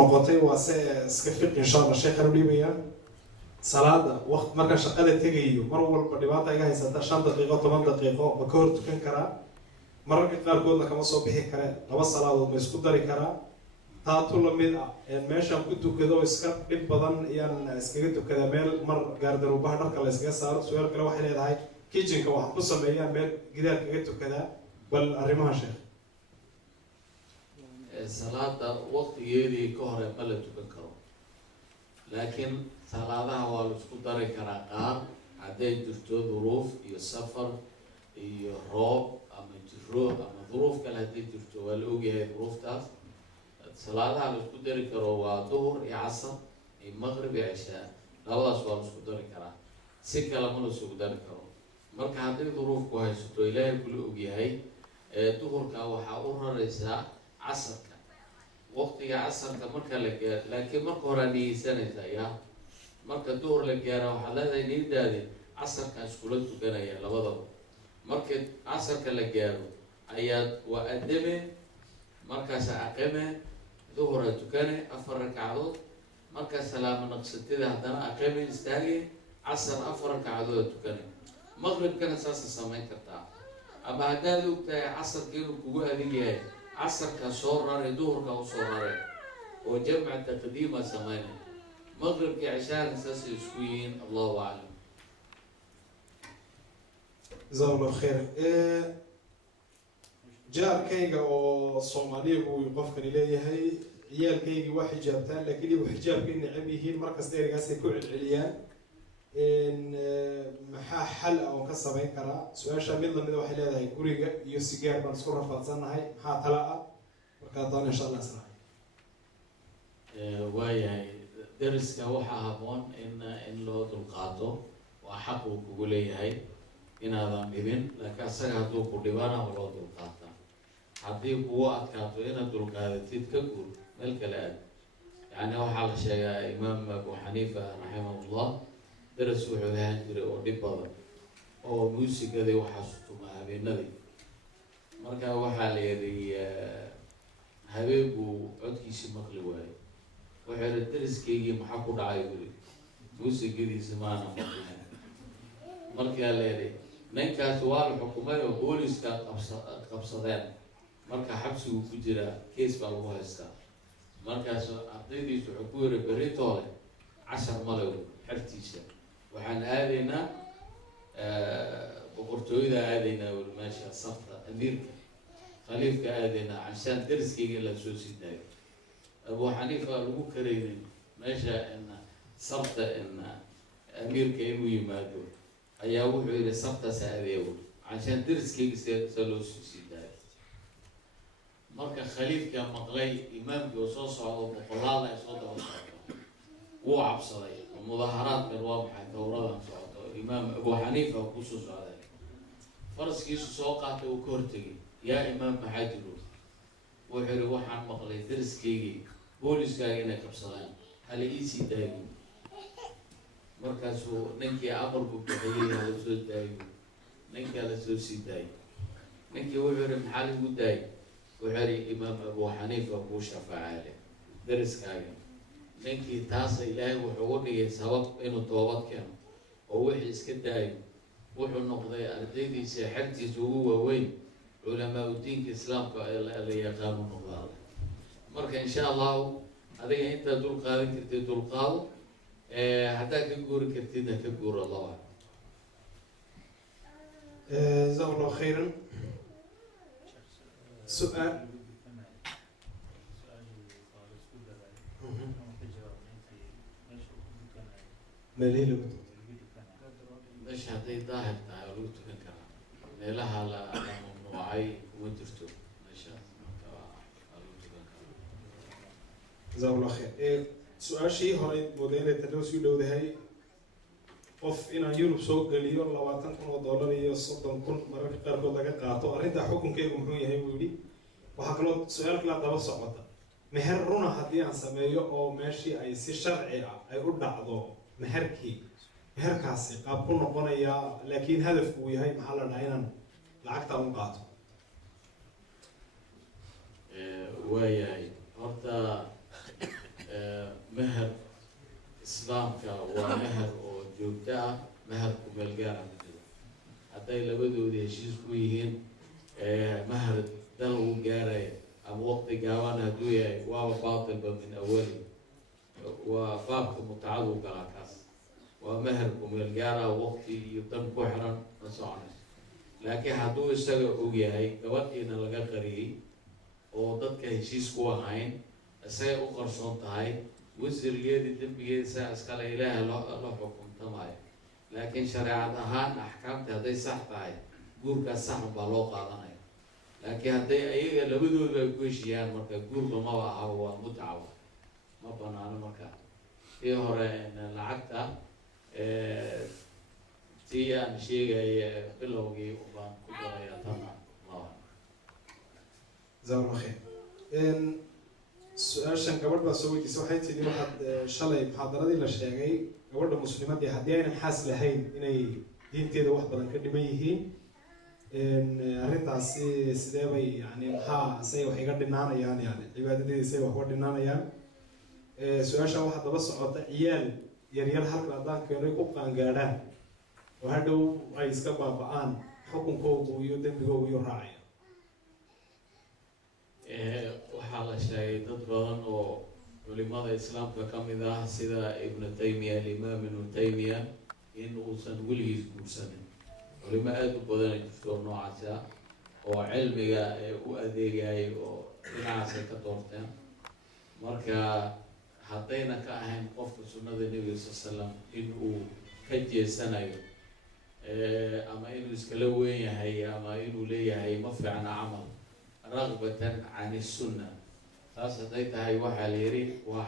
noqotay waa iska fiq insha Allah sheekhan u dhiibaya salaada waqti marka shaqada tegayo mar walba dhibaata iga haysata 5 daqiiqo 10 daqiiqo ma ka hor tukan karaa mararka qaarkoodna kama soo bixi kare laba salaadood ma isku dari karaa taatu la mid ah meeshaan ku tukado iska dhib badan iyaan iskaga tukada meel mar gaardaruubaha dharka la iskaga saaro su'aal kale waxay leedahay kitchenka waxaan ku sameeyaa meel gidaar kaga tukada bal arrimaha sheekh salaada waqtigeedii ka hore ma la tukan karo laakiin salaadaha waa la isku dari karaa qaar hadday jirto duruuf iyo safar iyo roob ama jiro ama duruuf kale hadday jirto waa la ogyahay duruuftaas salaadaha la isku dari karo waa duhur iyo casar iyo maqrib iyo cishaa labadaas waa la isku dari karaa si kale ma la isugu dari karo marka hadday duruufku haysato ilaahay kula ogyahay duhurka waxaa u raraysaa casarka waqtiga casarka marka la gaaro laakiin marka hore niyeysanaysaa yaa marka duhur la gaaro waxaa leedahay niyadaadi casarka iskula tukanaya labadaba marka casarka la gaaro ayaad waa adame markaas aqame duhura tukane 4 ragcadood markaas salaamo naqsatida haddana aqame istaagi casar 4 ragcadood tukane maqribkana saas samayn kartaa ama haddaad ogtahay casarka inuu kugu adig yahay casarka soo raray duhurka u soo raray oo jamca taqdiima samayna maqribka cishaana saas isku yihiin allahu aclam jazakallahu khayran jaarkayga oo Soomaaliya buu qofkani leeyahay ciyaalkaygi waa xijaabtaan laakiin iyagu xijaabka necab yihiin markasta erigaas ay ku celceliyaan maxaa xal ah oo ka samayn karaa su'aasha mid lamid waxay leedahay guriga iyo sigaar baan isku rafaadsanahay maxaa tala ah marka taan insha Allah isla waayahay dariska waxaa haboon in loo dulqaato waa xaq uu kugu leeyahay inaadan dhibin laakiin asaga hadduu ku dhibana loo dulqaata haddii kugu adkaato inaad dulqaadatid ka guur meel kale aad yani waxaa la sheegaa imaam Abu Xaniifa raximahullah daras wuxuu ahaan jiray oo dhib badan oo muusikadii waxaa sutuma habeenadii marka waxaa la yidhi habeen buu codkiisi maqli waayay wuxuu yidhi dariskaygii maxaa ku dhacay weli muusikadiisi maana maqlin markaa la yidhi ninkaas waa la xukumay oo booliska qabsadeen marka xabsigu ku jira kees baa lagu haystaa markaas ardaydiisu wuxuu ku yidhi beritoole cashar malew xertiisa waxaan aadaynaa boqortooyada aadaynaa weli meesha safta amiirka khaliifka aadaynaa cashaan dariskayga la soo sidaayo Abu Xaniifa lagu karaynin meesha safta amiirka inuu yimaado ayaa wuxuu yidhi saftaas aadayo cashaan dariskayga se loo soo sidaayo marka khaliifka maqlay imaamkii oo soo socdo boqolaal ay soo daba socdo wuu cabsaday mudaharaadkan waa maxay dowradan socoto imaam Abu Xaniifa ku soo socday faraskiisu soo qaatay uu ka hortagay yaa imaam maxaa jiro wuxuu yidhi waxaan maqlay dariskaygii booliskaaga inay qabsadaan hala ii sii daayo markaasuu ninkii amarku bixiyey hala soo daayo ninkaa la soo sii daayo ninkii wuxuu yidhi maxaa lagu daayay wuxuu yidhi imaam Abu Xaniifa kuu shafaacaale dariskaaga ninkii taasa ilaahay wuxuu u dhigay sabab inuu toobad keeno oo wixii iska daayo wuxuu noqday ardaydiisa xertiisa ugu waaweyn culamaa diinka islaamka la yaqaano noqdaa marka insha allahu adiga intaa dul qaadan kartid dul qaado haddaad ka guuri kartidna ka guuro laba jazakallahu khayran su'aal مليل مش هذي ظاهر تعالوا تذكر لها لا ممنوعي ودرتو مش جزاه الله خير سؤال شيء هاي موديل التدوس يلو هاي qof inaan Yurub soo galiyo $20,000 iyo $30,000 mararka qaarkood laga qaato arrinta xukunkeedu muxuu yahay buu yiri waxa kaloo su'aal kala daba socota meher runa haddii aan sameeyo oo meeshii ay si sharci ah ay u dhacdo meherkaasi qaab ku noqonaya laakiin hadafku uu yahay maxaa la dhahaa inaan lacagta u qaato waayahay horta meher islaamka waa meher oo joogto ah, meher kumeel gaara ma jiro. hadday labadoodii heshiis ku yihiin meher dan uu gaaraya ama waqti gaaban hadduu yahay waaba baatilba min awali, waa baabka mutacadu galaa kaas. waa meher kumeel gaara waqti iyo dan ku xiran ma soconayso. laakiin hadduu isaga og yahay gabadhiina laga qariyey oo dadka heshiis ku ahayn, isagay u qarsoon tahay, wasirgeedii dembigeeda saa iskale ilaaha la xukuntamaayo. laakiin shareecad ahaan axkaamta hadday sax tahay guurkaas sax baa loo qaadanaya. laakiin hadday ayaga labadooda ay ku heshiiyaan, marka guurka maba ahaba waa mutcawa, ma banaano. marka tii hore lacagta tii aan sheegaya bilowgii ubaan ku daraya tana maba. jazakum allah khair. su-aashan gabadh baa soo weydiisay, waxay tidhi waxaad shalay muxaadaradii la sheegay gabadha muslimadii haddii aynan xaas lahayn inay diinteeda wax badan ka dhiman yihiin. arrintaasi sidee bay yani maxaa say wax iga dhinaanayaan, yani cibaadadeeda say wax uga dhinaanayaan? su-aashan waxaa daba socota ciyaal yaryar halka haddaan keenay ku qaangaadhaan oo hadhow ay iska baaba-aan, xukunkoogu iyo dembigoogu iyo raacaya. waxaa la sheegay dad badan oo culimada islaamka ka mid ah sida ibnu taymiya, alimaam ibnu taymiya, in uusan weligiis guursanin. culimo aada u badan ay jirto noocaasi ah oo cilmiga u adeegayay oo dhinacaasay ka doorteen. marka haddayna ka ahayn qofka sunnada nebiga sal slam in uu ka jeesanayo ama inuu iskala weyn yahay ama inuu leeyahay ma fiicna camal ragbatan can sunna, taas hadday tahay waxaa la yidhi waa